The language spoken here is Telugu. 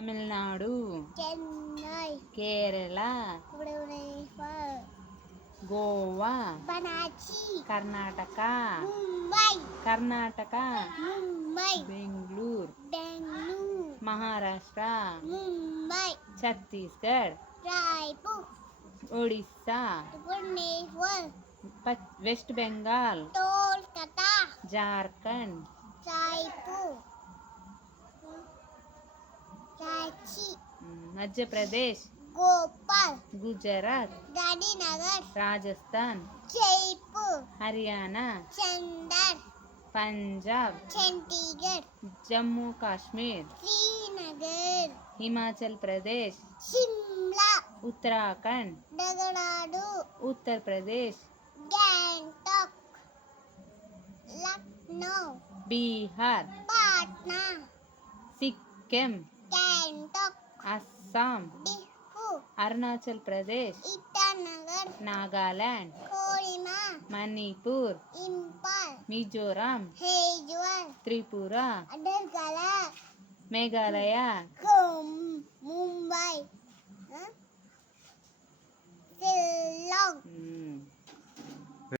తమిళనాడు, చెన్నై, కేరళ, భువనేశ్వర్, గోవా, పనాజీ, కర్ణాటక, ముంబై, కర్ణాటక, ముంబై, బెంగళూరు, బెంగళూరు, మహారాష్ట్ర, ముంబై, ఛత్తీస్గఢ్, రాయ్పూర్, ఒడిస్సా, భువనేశ్వర్, వెస్ట్ బెంగాల్, కోల్కతా, జార్ఖండ్, రాయ్పూర్, రాంచీ, మధ్యప్రదేశ్, భోపాల్, గుజరాత్, గాంధీనగర్, రాజస్థాన్, జైపూర్, హర్యానా, చందర్, పంజాబ్, చండీగఢ్, జమ్మూ కాశ్మీర్, శ్రీనగర్, హిమాచల్ ప్రదేశ్, షిమ్లా, ఉత్తరాఖండ్, డెహ్రాడూన్, ఉత్తరప్రదేశ్, గ్యాంగ్టాక్, లక్నో, బీహార్, పాట్నా, సిక్కిం, గ్యాంగ్టాక్, అస్సాం, డిహు, అరుణాచల్ ప్రదేశ్, ఇటానగర్, నాగాలాండ్, కోహిమా, మణిపూర్, ఇంపాల్, మిజోరాం, హైజవాల్, త్రిపుర, అగర్తలా, మేఘాలయ, ముంబై,